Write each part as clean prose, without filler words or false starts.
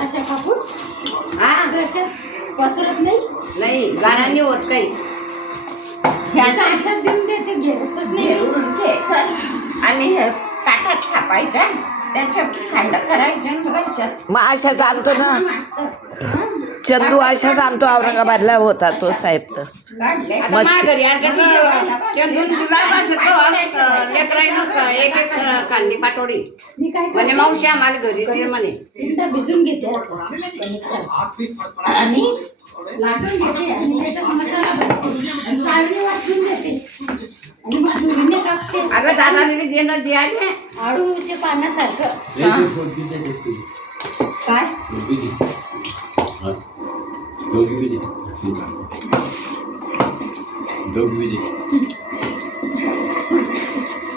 अशा कापून हा पसरत नाही. नाही गारांनी होत काही. असं देऊन देते घेतच नाही. घेऊन घ्यायचं आणि हे ताटात थापायच्या, त्याच्या खांड करायच्या आणि राहायच्यात. मग अशाच आणतो ना चंदू, अशाच आणतो. औरंगाबादला होता तो साहेब. तर काढले मग घरी एक एक कांदी पाटोडी मी काय म्हणजे करते, मावशी आम्हाला घरी दे म्हणे. पिंडा भिजून घेते असं आणि लाटून घेते आणि त्याच्यात मसाला भरते आणि चाळणी वाटून देते आणि मग सुरीने कापते. अगं दादाने देणं जे आहे आळूच्या पानासारखं. काय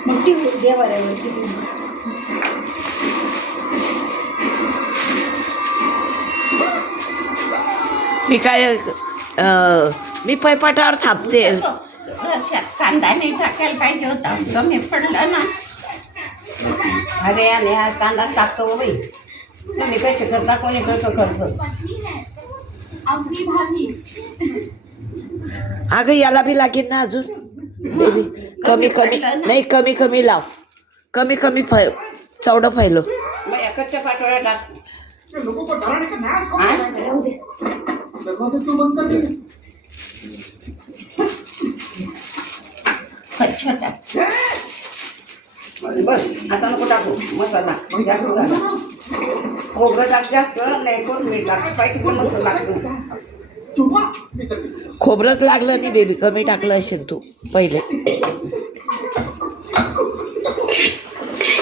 मग ती देवाऱ्यावरती मी काय मी पैपाटावर थापते. रश्यात कांदा नाही टाकायला पाहिजे होता, कमी पडलं ना. अरे आणि हा कांदा टाकतो हो बाई. तुम्ही कसे करता, कोणी कसं करतं. अगं याला बी लागेल ना अजून. बेबी कमी कमी नाही, कमी कमी लाव. कमी कमी चवडं फायलो. मग एकच्या पाठोळ्या टाक. अच्छा टाक. बस आता नको टाकू मसाला जास्त झाला. खोबरं टाक जास्त, नाही कोथिंबीर टाक. पाहिजे मसाला लागतो. खोबरंच लागलं नाही बेबी, कमी टाकलं असेल तू पहिले.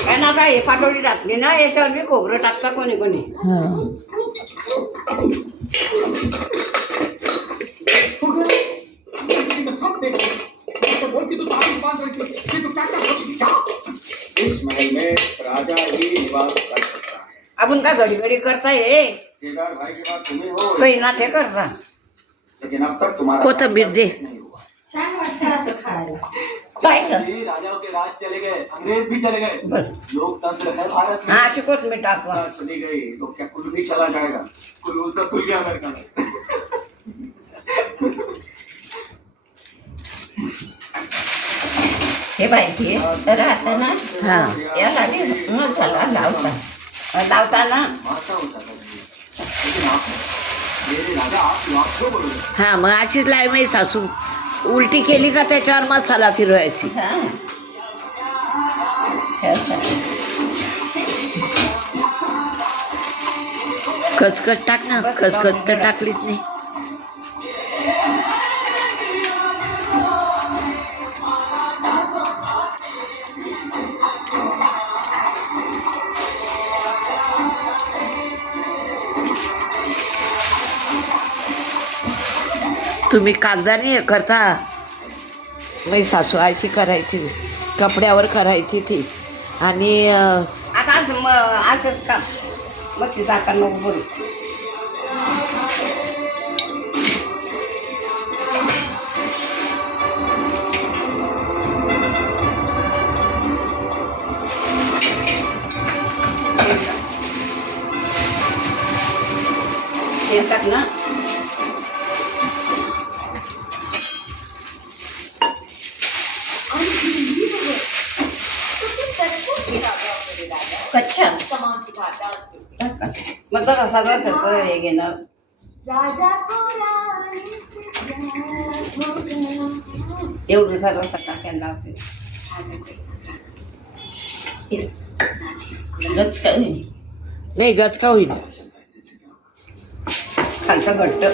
कारण आता हे पाटोळी टाकली ना, याच्यावर बी खोबरं टाकता कोणी कोणी. आपण का घडी घडी करताय, काही ना ते करता. कोथिंबीर दे. छान वाटतं असं खायला. काय कर राजाओं के राज चले गए, अंग्रेज भी चले गए, बस लोकतंत्र है भारत में. हा अशी कोथिंबीर टाकवा. चली गई तो क्या कुल भी चला जाएगा. कुल तो खुल गया अमेरिका में. हे पाहिजे तर आता ना हा याला बी मसाला लावताना मारता होता था. लेकिन आप मेरे राजा आप क्यों बोल रहे. हा मग अशीच लाय मी सासू. उलटी केली का त्याच्यावर मसाला फिरवायची. हा हे असं. खचखच टाक ना. खचखच तर टाकलीच नाही. तुम्ही कागदाने हे करता. मी सासू आईची करायची, कपड्यावर करायची ती. आणि आता असंच का मग ती जाता नको बोल. येतात ना. कच्चा मग जरा सगळं हे घेणार. एवढं सगळं टाकायला लावते. गचका होईल. नाही गचका होईल. खालचं घट्ट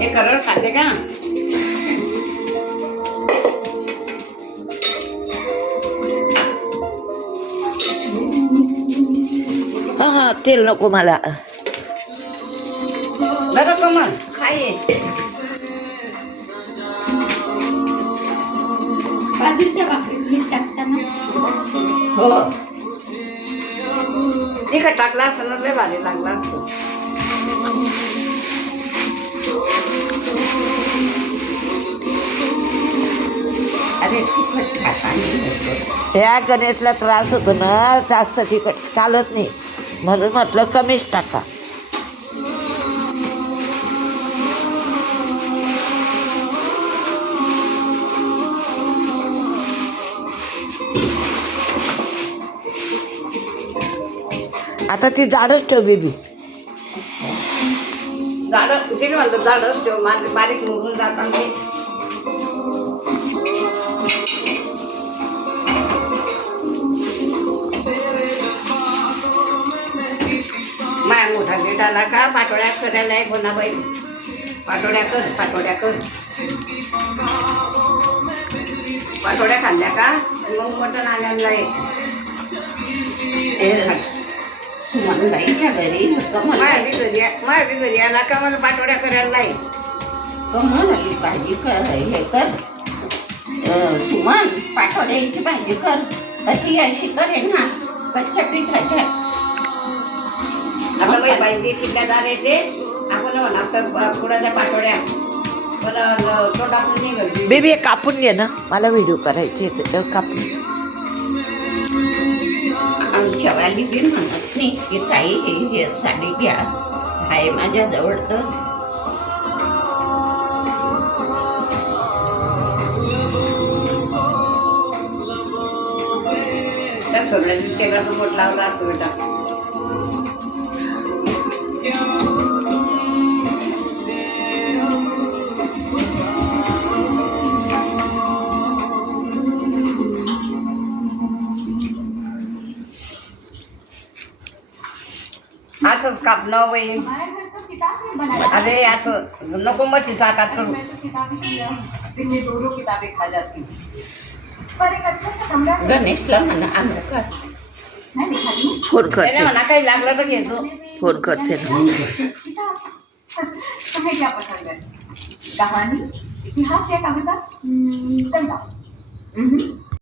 हे करड खाते का. हा हा तेल नको मला. बरं कमल खाये. बाजूच्या भाकरीत मीठ टाकताना हो तिखट टाकला असं ना लय भारी लागला असतो. अरे तिखट खाता नाही. ह्या गणेशला त्रास होतो ना जास्त तिखट चालत नाही म्हणून म्हटलं कमीच टाका. आता ती जाडच ठेव बेबी. झाडं तिने म्हणतो झाडच ठेव माझे बारीक मुरून जातात ते. माया मोठा गेट आला का पाटोळ्या करायला आहे गुणाबाई. पाटोळ्या कर पाटोळ्या कर. पाटोळ्या खाल्ल्या का मग मटण आणायला आहे. सुमनबाईच्या घरी माझ्या बी घरी आला का मला पाटोळ्या करायला नाही. कमळाची भाजी कर हे कर सुमन पाठवड्याची भाजी कर. ती अशी करेल ना कच्च्या पिठाच्या. आता बाई बाई किल्ल्यादार येते आपण म्हणा पुढाच्या पाटोळ्या पण तोंडातून निघत. बेबी हे कापून घे ना मला व्हिडिओ करायचे कापून. आमच्या वाली बी म्हणत नाही की ताई हे साडी घ्या आहे माझ्याजवळ तर. त्या सोन्याची तेलाचं बोट लावलं असतं बेटा. असंच कापणं बाई. अरे असं नको मच्छी चाकात करू. गणेशला म्हणा आणू का. फोन त्याने करते म्हणा काही लागलं तर घेतो. फोन करते ना. तुम्हें क्या पसंद है? कहानी, इतिहास या कविता? कविता।